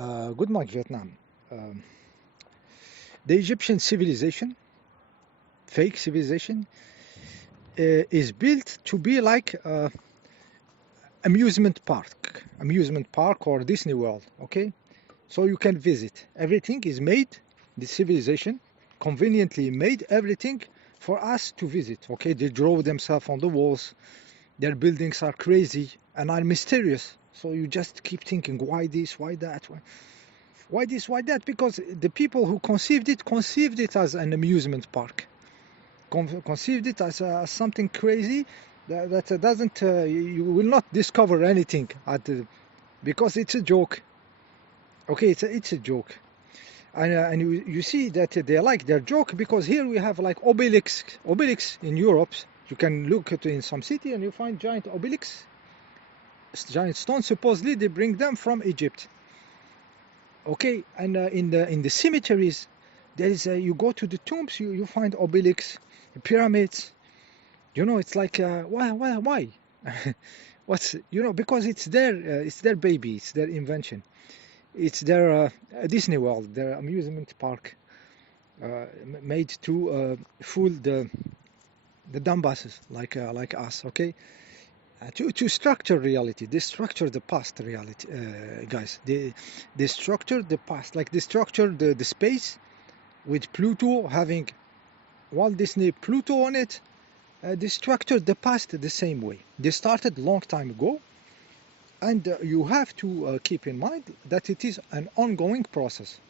Good morning, Vietnam. Um, the Egyptian civilization, fake civilization, is built to be like amusement park or Disney World. Okay, so you can visit. Everything is made. The civilization conveniently made everything for us to visit. Okay, they draw themselves on the walls. Their buildings are crazy and are mysterious. So you just keep thinking, why this, why that, why this, why that? Because the people who conceived it as an amusement park, conceived it as something crazy that doesn't, you will not discover anything because it's a joke. Okay, it's a joke. And you see that they like their joke because here we have like obelix in Europe. You can look at in some city and you find giant obelix, giant stones. Supposedly they bring them from Egypt. Okay, and in the cemeteries, there is you go to the tombs, you find obelix, pyramids. You know, it's like why? What's because it's their baby, it's their invention, it's their Disney World, their amusement park, made to fool the dumbasses like us. Okay, to structure reality, they structure the past reality, guys. They structure the past, like they structure the space with Pluto having Walt Disney Pluto on it. They structured the past the same way. They started a long time ago, and you have to keep in mind that it is an ongoing process.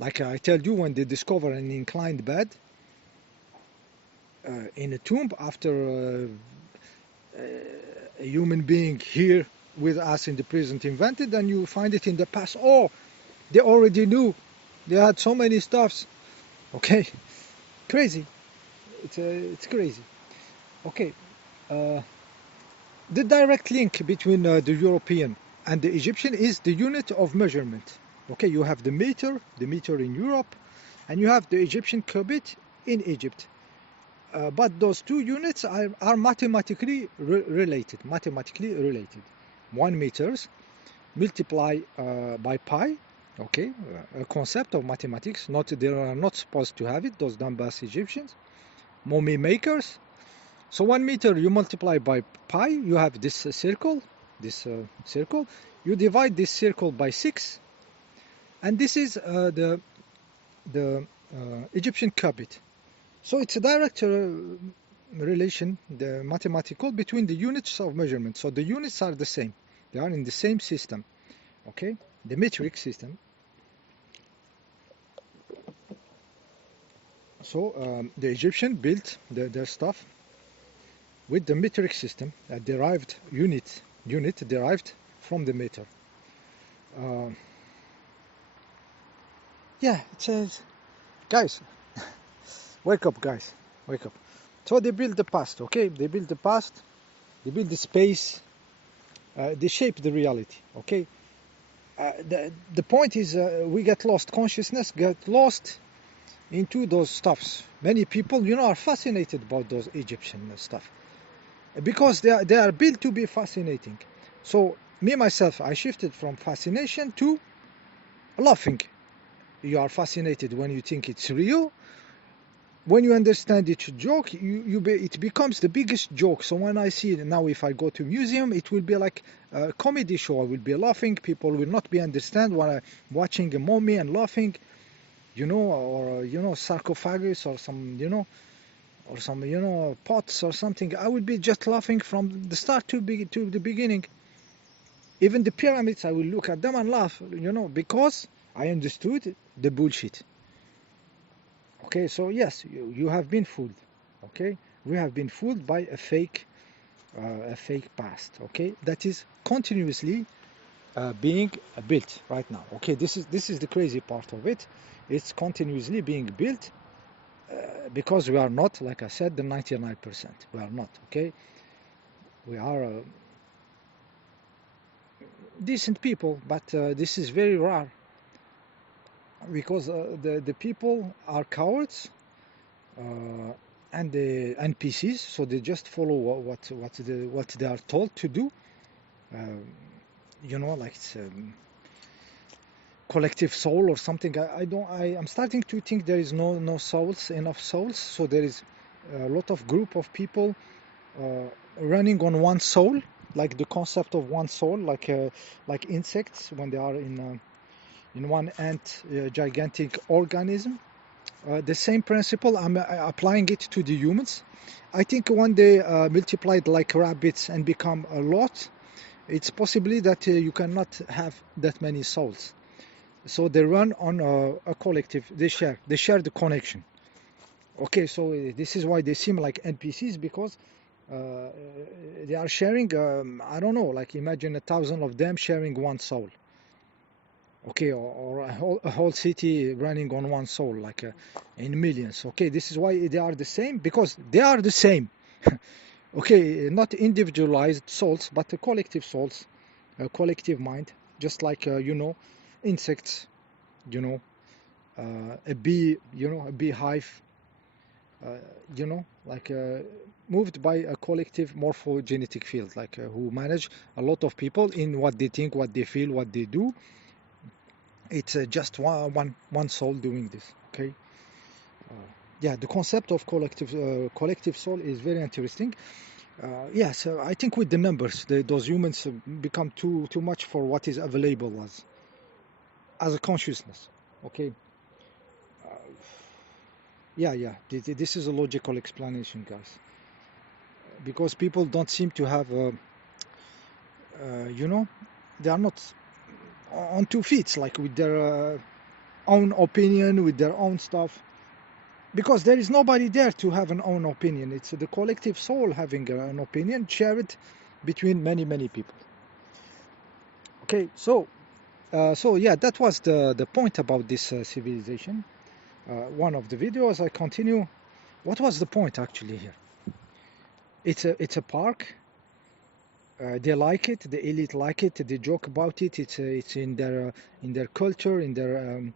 Like I tell you, when they discover an inclined bed in a tomb after a human being here with us in the present invented, and you find it in the past. Oh, they already knew. They had so many stuffs. Okay, crazy. It's crazy. Okay, uh, the direct link between the European and the Egyptian is the unit of measurement. Okay, you have the meter in Europe, and you have the Egyptian cubit in Egypt. But those two units are mathematically related. Mathematically related. 1 meters multiply by pi. Okay, a concept of mathematics. Not they are not supposed to have it. Those dumbass Egyptians, mummy makers. So 1 meter you multiply by pi, you have this circle. You divide this circle by 6, and this is the Egyptian cubit. So it's a direct relation, the mathematical, between the units of measurement. So the units are the same. They are in the same system. Okay, the metric system. So the Egyptian built their stuff with the metric system, a derived unit derived from the meter. Uh, yeah, it says, guys, wake up, guys, wake up. So they build the past, okay? They build the past, they build the space, they shape the reality, okay? The point is, we get lost, consciousness get lost into those stuffs. Many people, are fascinated about those Egyptian stuff because they are built to be fascinating. So me myself, I shifted from fascination to laughing. You are fascinated when you think it's real. When you understand it's a joke, it becomes the biggest joke. So when I see it now, if I go to a museum, it will be like a comedy show. I will be laughing. People will not be understand when I'm watching a mummy and laughing, or sarcophagus or some, or some, pots or something. I will be just laughing from the start to the beginning. Even the pyramids, I will look at them and laugh, because I understood the bullshit. Okay, so yes, you have been fooled. Okay, we have been fooled by a fake past. Okay, that is continuously being built right now. Okay, this is the crazy part of it. It's continuously being built because we are not, like I said, the 99%. We are not. Okay, we are decent people, but this is very rare because the people are cowards. And the NPCs, so they just follow what they are told to do. Like collective soul or something. I'm starting to think there is no souls, enough souls. So there is a lot of group of people running on one soul, like the concept of one soul, like insects when they are in one ant gigantic organism. The same principle, I'm applying it to the humans. I think when they multiplied like rabbits and become a lot, it's possibly that you cannot have that many souls. So they run on a collective. They share the connection. Okay, so this is why they seem like NPCs, because they are sharing. I don't know, like imagine 1,000 of them sharing one soul. Okay, or a whole city running on one soul, like in millions. Okay, this is why they are the same, because they are the same. Okay, not individualized souls, but the collective souls, a collective mind, just like insects, a bee, a beehive, like moved by a collective morphogenetic field, like who manage a lot of people in what they think, what they feel, what they do. It's just one soul doing this. Okay. Yeah, the concept of collective soul is very interesting. Yes, I think with the numbers, those humans become too much for what is available as a consciousness. Okay. Yeah. This is a logical explanation, guys. Because people don't seem to have, they are not on 2 feet, like with their own opinion, with their own stuff. Because there is nobody there to have an own opinion. It's the collective soul having an opinion, shared between many people. Okay, so yeah, that was the point about this civilization. One of the videos. I continue. What was the point actually here? It's a park. They like it. The elite like it. They joke about it. It's in their culture, in their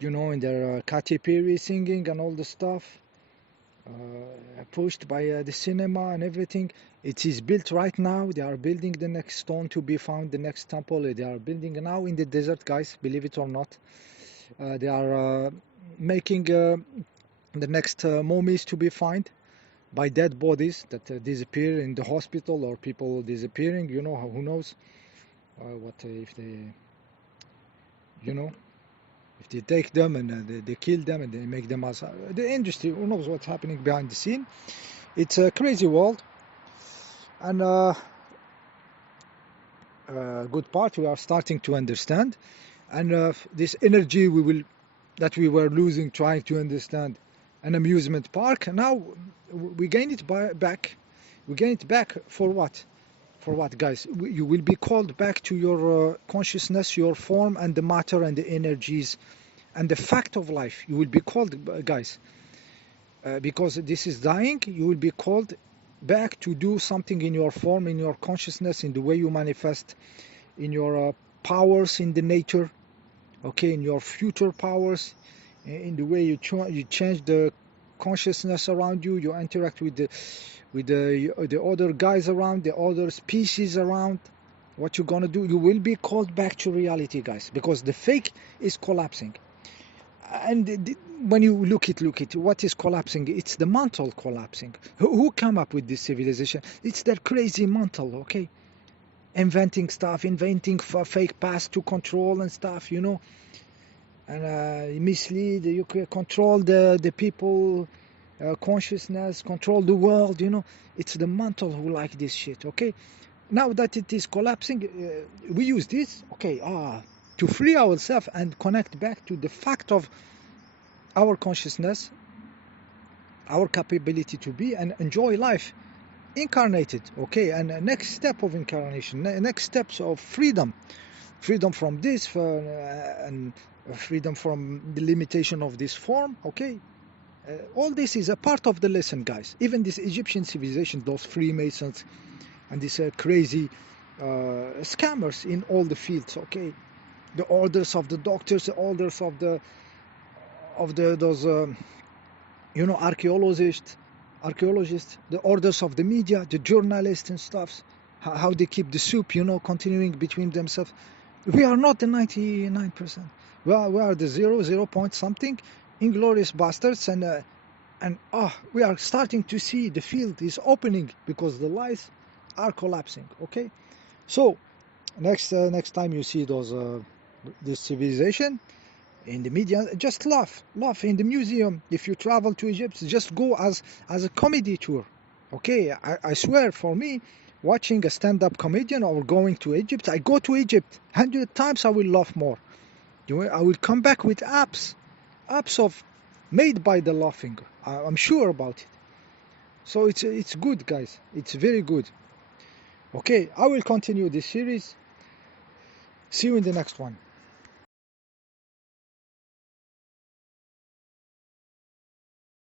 in their Katy Perry singing and all the stuff, pushed by the cinema and everything. It is built right now. They are building the next stone to be found, the next temple. They are building now in the desert, guys, believe it or not. They are making the next mummies to be found by dead bodies that disappear in the hospital, or people disappearing, who knows what if they, if they take them and they kill them and they make them as the industry, who knows what's happening behind the scene. It's a crazy world, and good part we are starting to understand, and this energy that we were losing trying to understand an amusement park, now we gain it back. We gain it back for what? For what, guys? You will be called back to your consciousness, your form, and the matter and the energies and the fact of life. You will be called, guys, because this is dying. You will be called back to do something in your form, in your consciousness, in the way you manifest, in your powers in the nature, okay, in your future powers, in the way you change the consciousness around you. You interact with the other guys around, the other species around. What you're gonna do? You will be called back to reality, guys, because the fake is collapsing. And when you look at what is collapsing, it's the mental collapsing. Who come up with this civilization? It's their crazy mental, okay? Inventing stuff, inventing fake past to control and stuff, and mislead. You can control the people, consciousness, control the world. It's the mental who like this shit. Okay, now that it is collapsing, we use this. Okay, to free ourselves and connect back to the fact of our consciousness, our capability to be and enjoy life, incarnated. Okay, and next step of incarnation, next steps of freedom from this and freedom from the limitation of this form. Okay, all this is a part of the lesson, guys. Even this Egyptian civilization, those Freemasons and these crazy scammers in all the fields. Okay, the orders of the doctors, the orders of those archaeologists, the orders of the media, the journalists and stuff, how they keep the soup, continuing between themselves. We are not the 99%. We are the 0 point something, inglorious bastards, and we are starting to see the field is opening because the lies are collapsing. Okay, so next time you see this civilization in the media, just laugh in the museum. If you travel to Egypt, just go as a comedy tour. Okay, I swear, for me, watching a stand-up comedian or going to Egypt, I go to Egypt 100 times. I will laugh more. I will come back with apps of made by the laughing. I'm sure about it. So it's good, guys. It's very good. Okay, I will continue this series. See you in the next one.